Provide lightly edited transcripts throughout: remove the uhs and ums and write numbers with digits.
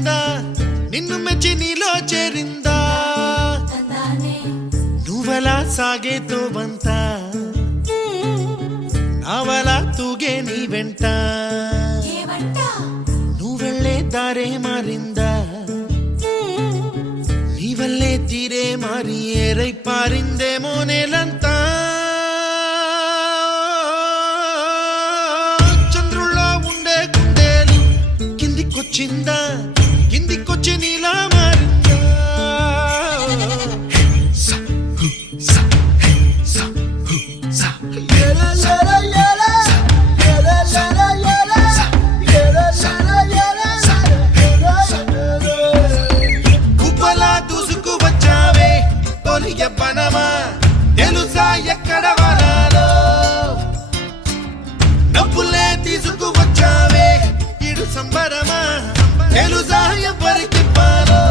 మారిందా నిన్ను మెచ్చి నీలో చేరిందా నువ్వలా సాగేతో వంత నావలా తూగే నీ వెంట నువ్వెళ్ళే దారే మారిందా నీ వల్లే తీరే మారి ఏరై పారిందేమో నేలంతా చంద్రుల్లో ఉండే గుండెలు కిందికొచ్చిందా కిందికొచ్చి నీలా మారిందా గుబ్బలా దూసుకు వచ్చావే తొలి యవ్వనమా తెలుసా ఎక్కడ వరాలో డబ్బులే తీసుకు వచ్చావే ఇడు సంబరమా తెలుసా ఎవరికి పాలో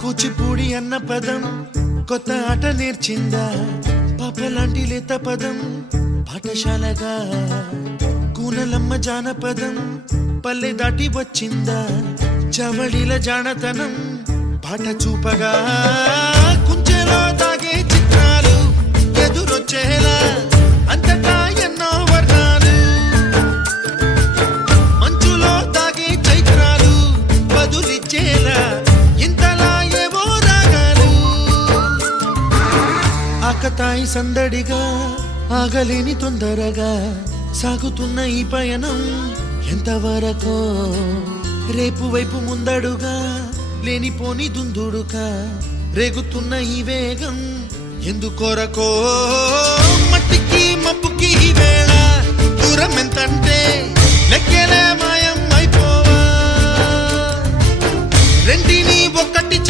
కూచిపూడి అన్న పదం కొత్త ఆట నేర్చిందా పాపలాంటి లేత పదం పాఠశాలగా కూనలమ్మ జానపదం పల్లె దాటి వచ్చిందా చవడిల జానతనం పాట చూపగా కుంచెలో దాగే చిత్రాలు ఎదురొచ్చేలా అంతటా ఎన్నో వర్ణాలు మంచులో దాగే చైత్రాలు బదులిచ్చేలా ఆకతాయి సందడిగా ఆగలేని తొందరగా సాగుతున్న ఈ పయనం ఎంతవరకో రేపు వైపు ముందడుగా లేనిపోని దుందుడుగా రేగుతున్న ఈ వేగం ఎందుకొరకో మట్టికి మబ్బుకి ఈ వేళ దూరం ఎంతంటే లెక్కలే మాయం అయిపోవా రెంటిని ఒక్కటి